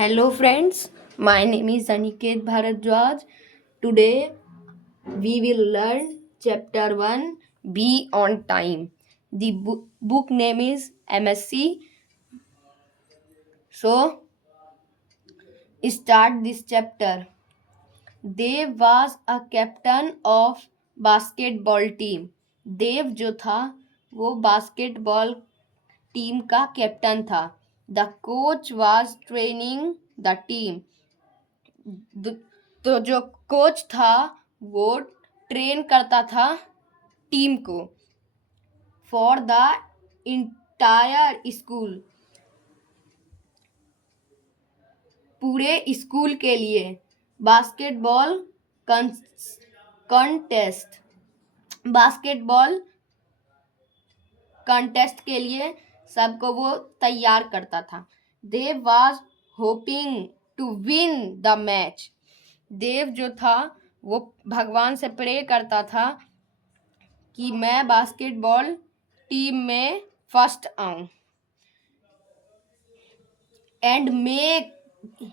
Hello friends, my name is Aniket Bharadwaj. Today we will learn chapter 1 Be on Time. The book name is MSc. So start this chapter. Dev was a captain of basketball team. देव जो था वो basketball team का captain था. The coach was training the team. तो जो coach था वो train करता था टीम को. फॉर द इंटायर स्कूल, पूरे स्कूल के लिए. बास्केटबॉल कंटेस्ट, बास्केटबॉल कंटेस्ट के लिए सबको वो तैयार करता था. Dev was hoping to win the match. Dev जो था वो भगवान से प्रे करता था कि मैं बास्केटबॉल टीम में फर्स्ट आऊं. And make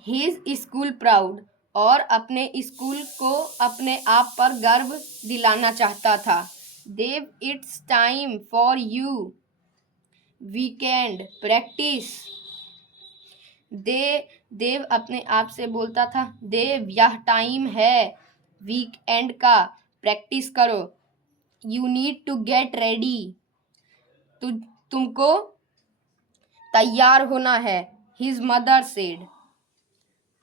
his school proud, और अपने स्कूल को अपने आप पर गर्व दिलाना चाहता था. Dev it's time for you weekend practice. Dev अपने आप से बोलता था, देव यह टाइम है वीकेंड का, प्रैक्टिस करो. You need to get ready, तुमको तैयार होना है. His mother said,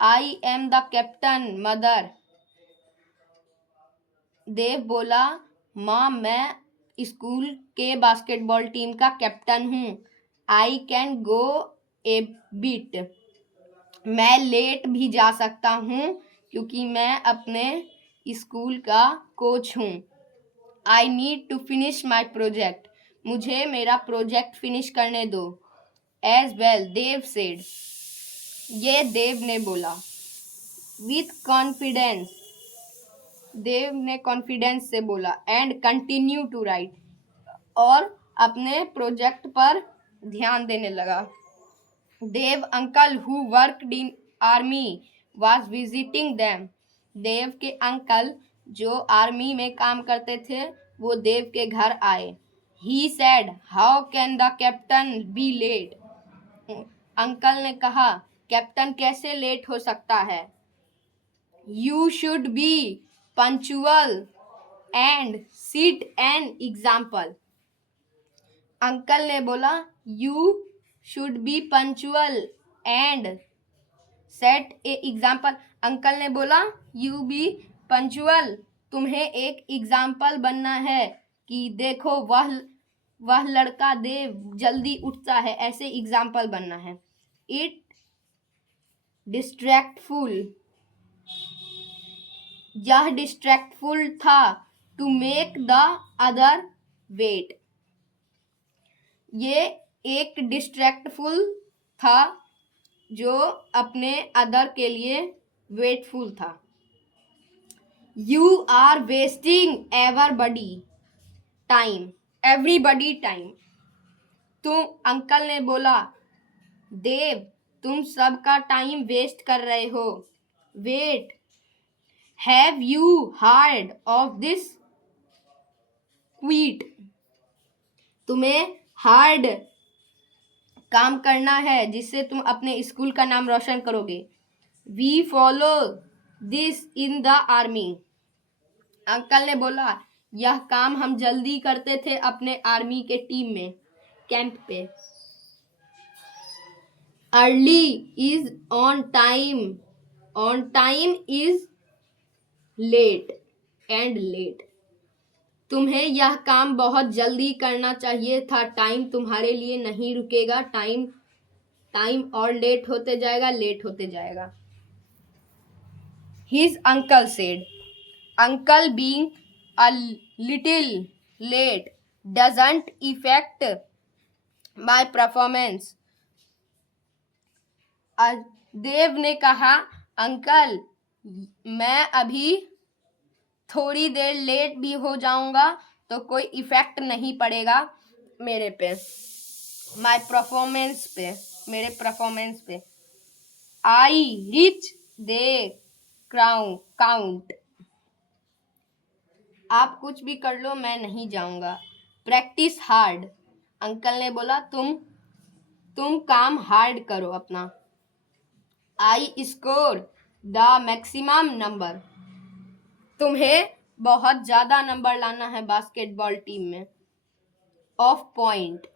I am the captain mother. Dev बोला, माँ मैं स्कूल के बास्केटबॉल टीम का कैप्टन हूँ. I can go A bit, मैं लेट भी जा सकता हूँ क्योंकि मैं अपने स्कूल का कोच हूँ. I need to finish my project, मुझे मेरा प्रोजेक्ट फिनिश करने दो. एज वेल, देव सेड, ये देव ने बोला. विथ कॉन्फिडेंस, देव ने कॉन्फिडेंस से बोला. एंड कंटिन्यू टू राइट, और अपने प्रोजेक्ट पर ध्यान देने लगा. Dev uncle who worked in army was visiting them. Dev के अंकल जो आर्मी में काम करते थे वो देव के घर आए. He said, how can the captain be late. Uncle ने कहा, कैप्टन कैसे लेट हो सकता है. You should be punctual and set an example. Uncle ने बोला, you should be punctual and set a example. Uncle ने बोला, यू बी पंचुअल, तुम्हें एक एग्जाम्पल बनना है कि देखो वह लड़का देव जल्दी उठता है, ऐसे एग्जाम्पल बनना है. इट डिस्ट्रैक्टफुल, यह डिस्ट्रैक्टफुल था. To make the other wait, ये एक डिस्ट्रैक्टफुल था जो अपने अदर के लिए वेटफुल था. You are wasting everybody time. तुम, अंकल ने बोला, देव तुम सबका टाइम वेस्ट कर रहे हो. Wait, have you heard of this quit, तुम्हें हार्ड काम करना है जिससे तुम अपने स्कूल का नाम रोशन करोगे. We follow this in the army. Uncle ने बोला, यह काम हम जल्दी करते थे अपने आर्मी के टीम में, कैंप पे. Early is on time is late and late. तुम्हें यह काम बहुत जल्दी करना चाहिए था, टाइम तुम्हारे लिए नहीं रुकेगा. टाइम और लेट होते जाएगा. His uncle said, uncle being a little late doesn't affect my performance. देव ने कहा, अंकल मैं अभी थोड़ी देर लेट भी हो जाऊंगा तो कोई इफेक्ट नहीं पड़ेगा मेरे परफॉर्मेंस पे. I reach the count. आप कुछ भी कर लो, मैं नहीं जाऊंगा. Practice hard. अंकल ने बोला तुम काम हार्ड करो अपना. I score the maximum number. तुम्हें बहुत ज्यादा नंबर लाना है बास्केटबॉल टीम में. Of point,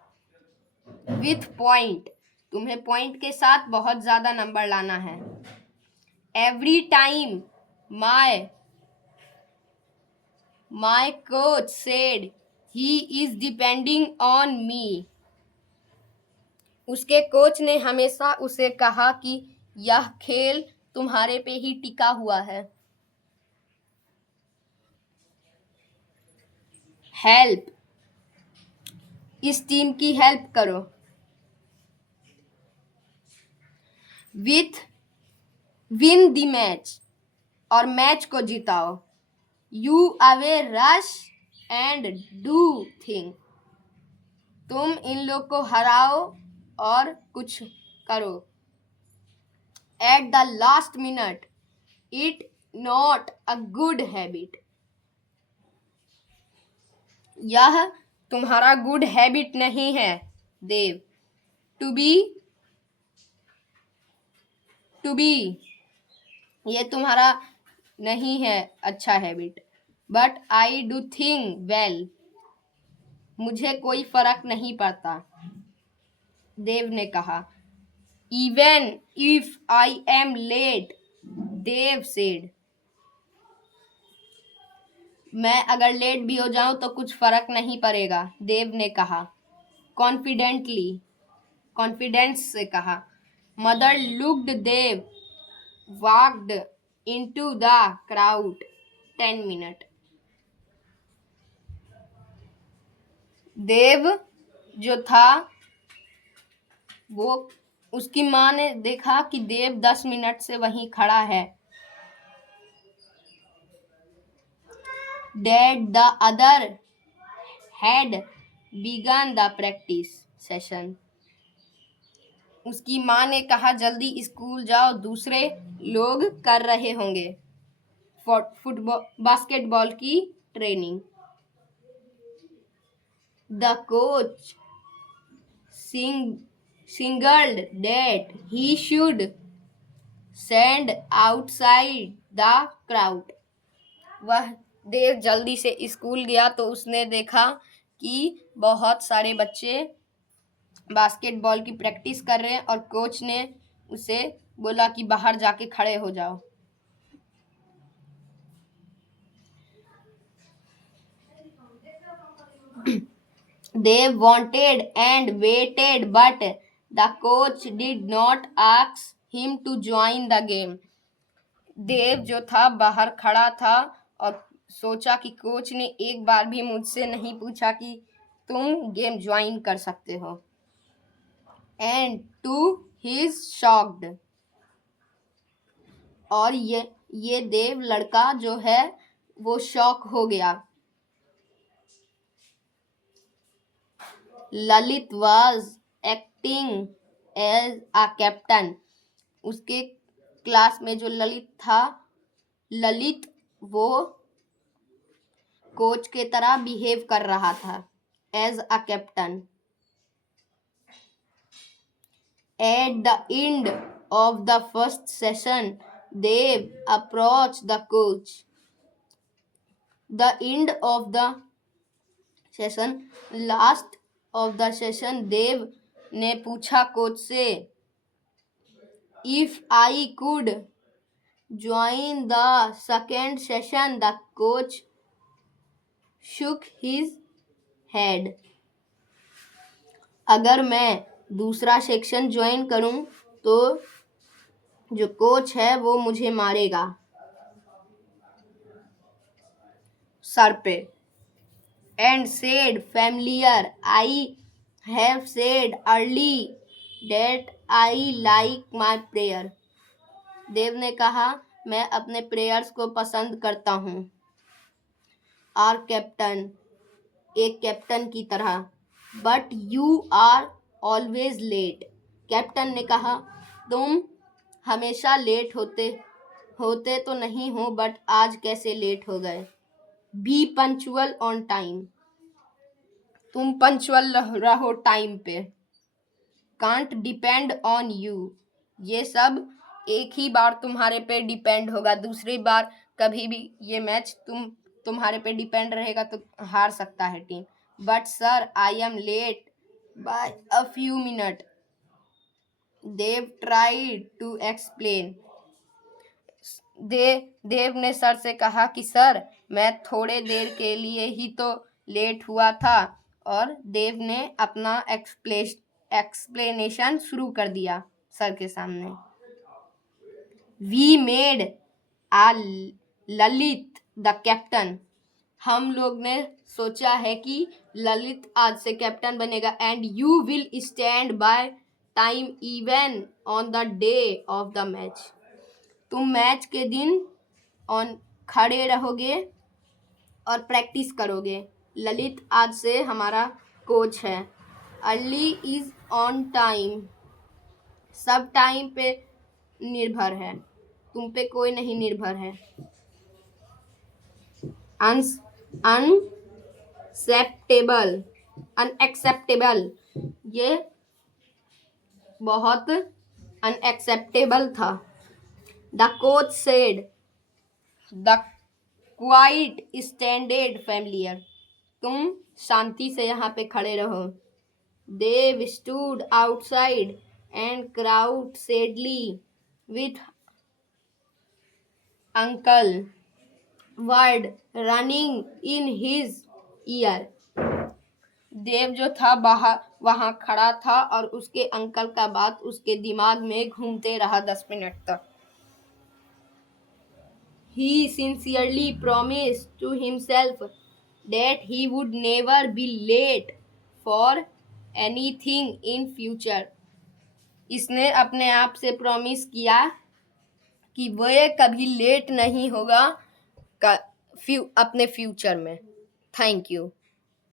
with point. तुम्हें पॉइंट के साथ बहुत ज्यादा नंबर लाना है. Every time my coach said he is depending on me. उसके कोच ने हमेशा उसे कहा कि यह खेल तुम्हारे पे ही टिका हुआ है. हेल्प, इस टीम की हेल्प करो. विन द मैच, और मैच को जिताओ. You away rush and do thing. तुम इन लोग को हराओ और कुछ करो. At the last minute, it not a good habit. यह तुम्हारा गुड हैबिट नहीं है देव. टू बी, ये तुम्हारा नहीं है अच्छा habit. But I do thing well, मुझे कोई फर्क नहीं पड़ता, देव ने कहा. Even if I am late, Dev said. मैं अगर लेट भी हो जाऊं तो कुछ फर्क नहीं पड़ेगा, देव ने कहा. कॉन्फिडेंस से कहा. Mother looked Dev walked into the crowd 10 minute. Dev जो था वो, उसकी माँ ने देखा कि देव 10 मिनट से वहीं खड़ा है. That the other had begun the practice session. उसकी माँ ने कहा जल्दी स्कूल जाओ, दूसरे लोग कर रहे होंगे फुटबॉल बास्केटबॉल की training. The coach signaled that he should stand outside the crowd. वह देव जल्दी से स्कूल गया तो उसने देखा कि बहुत सारे बच्चे बास्केटबॉल की प्रैक्टिस कर रहे हैं और कोच ने उसे बोला कि बाहर जाके खड़े हो जाओ. They wanted and waited, but the coach did not ask him to join the game. देव जो था बाहर खड़ा था और सोचा कि कोच ने एक बार भी मुझसे नहीं पूछा कि तुम गेम ज्वाइन कर सकते हो. And to his shocked, और ये देव लड़का जो है वो शॉक हो गया. Lalit was acting as a captain. उसके क्लास में जो ललित वो कोच के तरह बिहेव कर रहा था. As a captain. At the end of the first session, Dev approached the coach. The end of the session, last of the session, Dev ने पूछा कोच से, if I could join the second session. The coach shook his head. अगर मैं दूसरा section join करूं तो जो coach है वो मुझे मारेगा सर पे. And said familiar, I have said early that I like my prayer. देव ने कहा मैं अपने प्रेयर्स को पसंद करता हूँ. आर कैप्टन, एक कैप्टन की तरह. But you are always late. Captain ने कहा तुम हमेशा लेट होते तो नहीं हो, बट आज कैसे लेट हो गए। बी पंचुअल ऑन टाइम, तुम पंचुअल रहो टाइम पे। कांट डिपेंड ऑन यू, ये सब एक ही बार तुम्हारे पे डिपेंड होगा, दूसरी बार कभी भी ये मैच तुम्हारे पे डिपेंड रहेगा तो हार सकता है team. But sir I am late by a few minute, Dev tried to explain. Dev ने सर से कहा कि सर मैं थोड़े देर के लिए ही तो लेट हुआ था, और देव ने अपना एक्सप्लेनेशन शुरू कर दिया सर के सामने। We made a Lalit the captain, हम लोग ने सोचा है कि ललित आज से कैप्टन बनेगा। And you will stand by time even on the day of the match, तुम मैच के दिन खड़े रहोगे और प्रैक्टिस करोगे। ललित आज से हमारा कोच है। अर्ली इज ऑन टाइम, सब टाइम पे निर्भर है, तुम पे कोई नहीं निर्भर है। अनएक्सेप्टेबल, ये बहुत अनएक्सेप्टेबल था। The coach said the quite standard familiar, तुम शांति से यहाँ पे खड़े रहो। Dev stood outside and crowd sadly with uncle word running in his ear, Dev जो था बाहर वहां खड़ा था और उसके अंकल का बात उसके दिमाग में घूमते रहा 10 मिनट तक। He sincerely promised to himself that he would never be late for anything in future. इसने अपने आप से प्रॉमिस किया कि वह कभी लेट नहीं होगा अपने फ्यूचर में। Thank you.